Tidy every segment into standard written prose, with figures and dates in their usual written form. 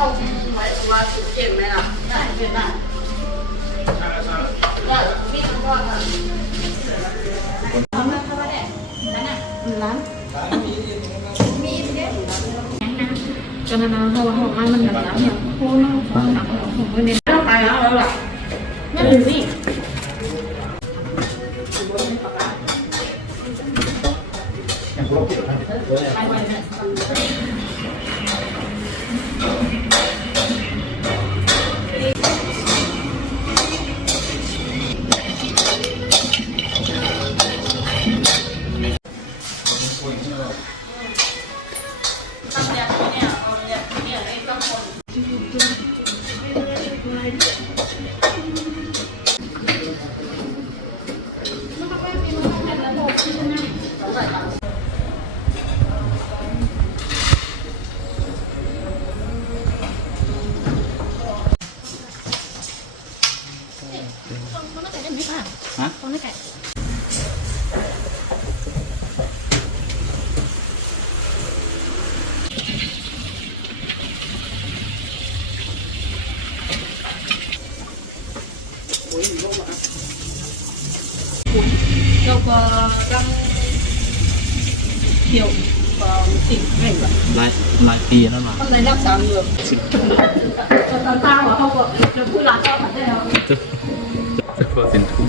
ต้องหมายถึงว่าเก็บไหมล่ะได้เก็บได้ได้มีทั้งก้อนค่ะทำได้ทำได้นั่นน่ะร้านมีเด้จนนานๆเขาบอกว่ามันหนักเนี่ยโค้งหนักของมันเนี่ยตายแล้วล่ะนั่นเลยสิฮะตรงนี้ไก่แล้วก็ตั้งเที่ยวสิ่งให้แบบหลายปีแล้วมั้งข้างในรักษาเมืองตาหัวเขาบอกจะพูดร้านก็ได้แล้วจะพอเป็นทุก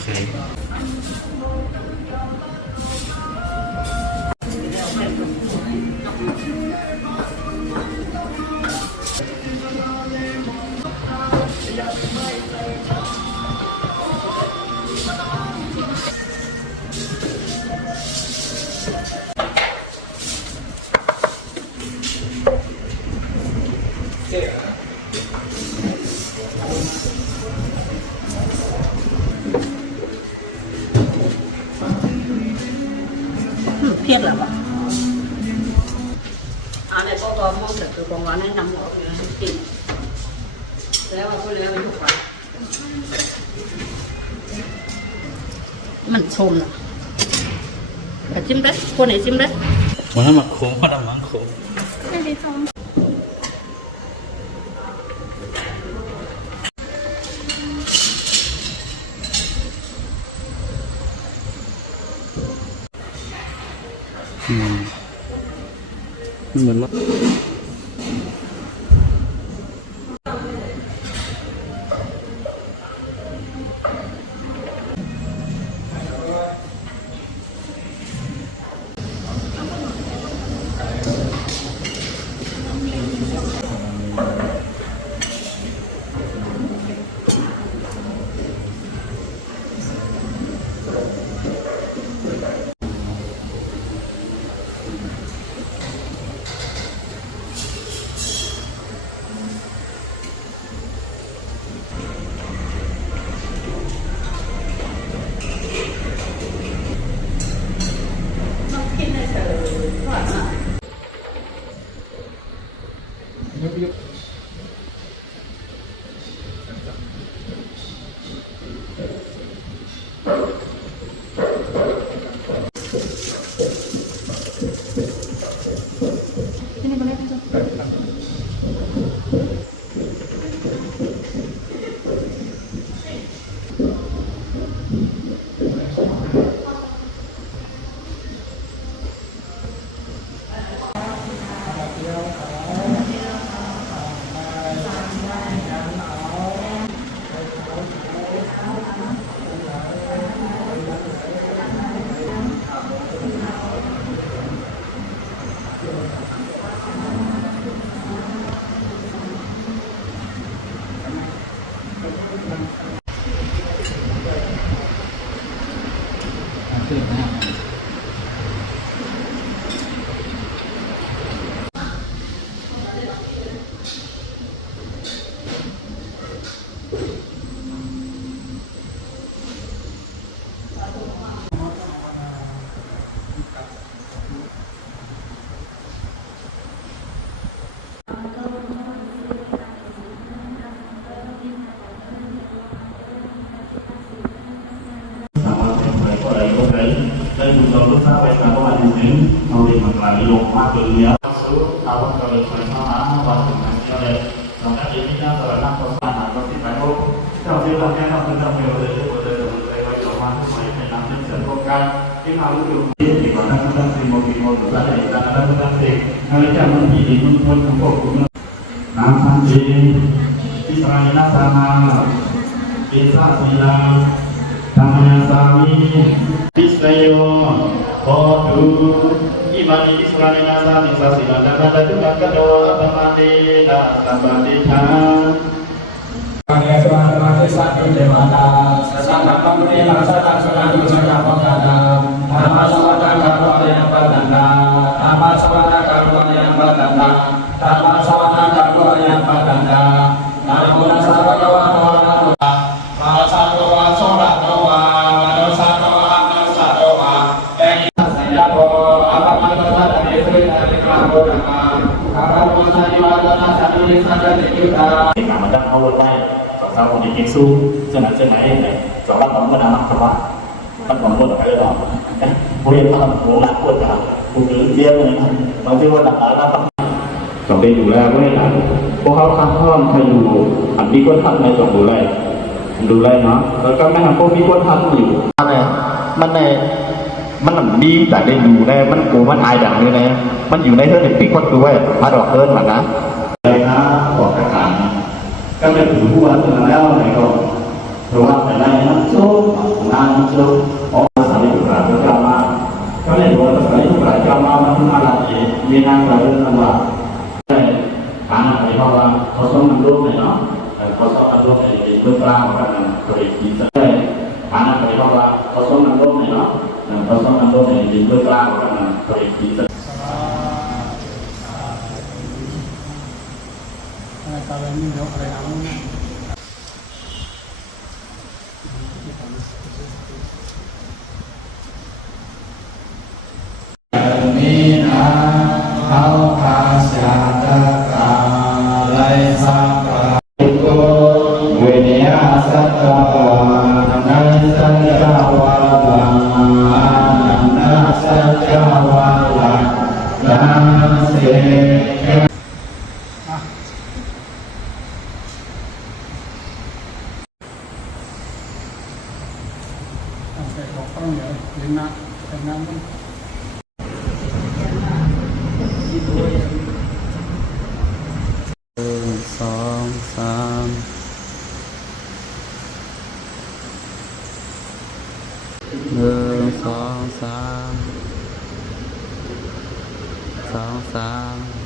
ใครเพียรหรอวะอะไรก็รอมองแต่ตัวกองวันให้นำหัวอยู่ให้กินแล้วก็เลี้ยงไปทุกวันมันชมนะแต่จิ้มได้คนไหนจิ้มได้วันนั้นมาโค้งมาดำมังโค้งไม่ได้ชมเหมือนว่า Kali rumah dunia masuk awak kalau sama waktu nanti oleh maka ini yang terkena kosan atau tidak kok kalau dia pakai apa tentang boleh lewat rumah supaya nanti terbuka ini harus di mana kita terima juga dari sana kita kalau jangan di pun untuk nanti Israel sama bisa silang namanya sami Israel kodu imani Israel sami sasilan dan ada juga kedua temani dan tambahkan Kaya suara satu dewata sesama pemberi laksana selalu sudah pengadam nama suara karuan yang bertanda nama suara karuan yang bertanda nama suara karuan yang bertanda nama suara karuan masa doa surat doa dosa doa dosa doa yang saya doa apa dosa dari istri dari keluarga apa dosa di mana satu dosa dari kita mà đang hao quay còn sau còn đi kiếm su cho nên trên máy này cho bác bóng bên nào không quá bác bóng luôn ở cái đó cô yên tâm cô lạc cô cả cô cứ riêng này mà chưa có đặt ở đó còn điดูแลก็ไม่ได้พวกเขาทำห้องใครอยู่หันมีคนทำในจงดูแลเนาะแล้วก็ไม่ทำพวกมีคนทำอยู่อะไรมันดีแต่ได้อยู่ในมันกูมันอายดังนี้นะมันอยู่ในเท่าไหร่ปีกคนด้วยพัดออกเกินแบบนั้นเลยนะบอกกระถางก็เลยถือผู้วันมาแล้วไหนก็ถือว่าแต่ได้น้ำซุปน้ำซุปอ๋อสามีผู้หลานก็มาก็เลยบอกว่าสามีผู้หลานจะมาทำอะไรมีนางกระเรื่องกันว่าแต่ฐานะอะไรเพราะว่าเขาต้องนำรูปเลยเนาะเขาต้องนำรูปในเบื้องล่างกันเคยคิดแต่ฐานะอะไรเพราะว่าเขาต้องนำรูปเลยเนาะเขาต้องนำรูปในเบื้องล่างกันเคยคิดkalau ini dok ada kamu Mina hal kasyata kalai sapa Iko Winia satawa Nai sajawa Nai sajawa Nasi orang ya, enak, enak kan. Song sam song sam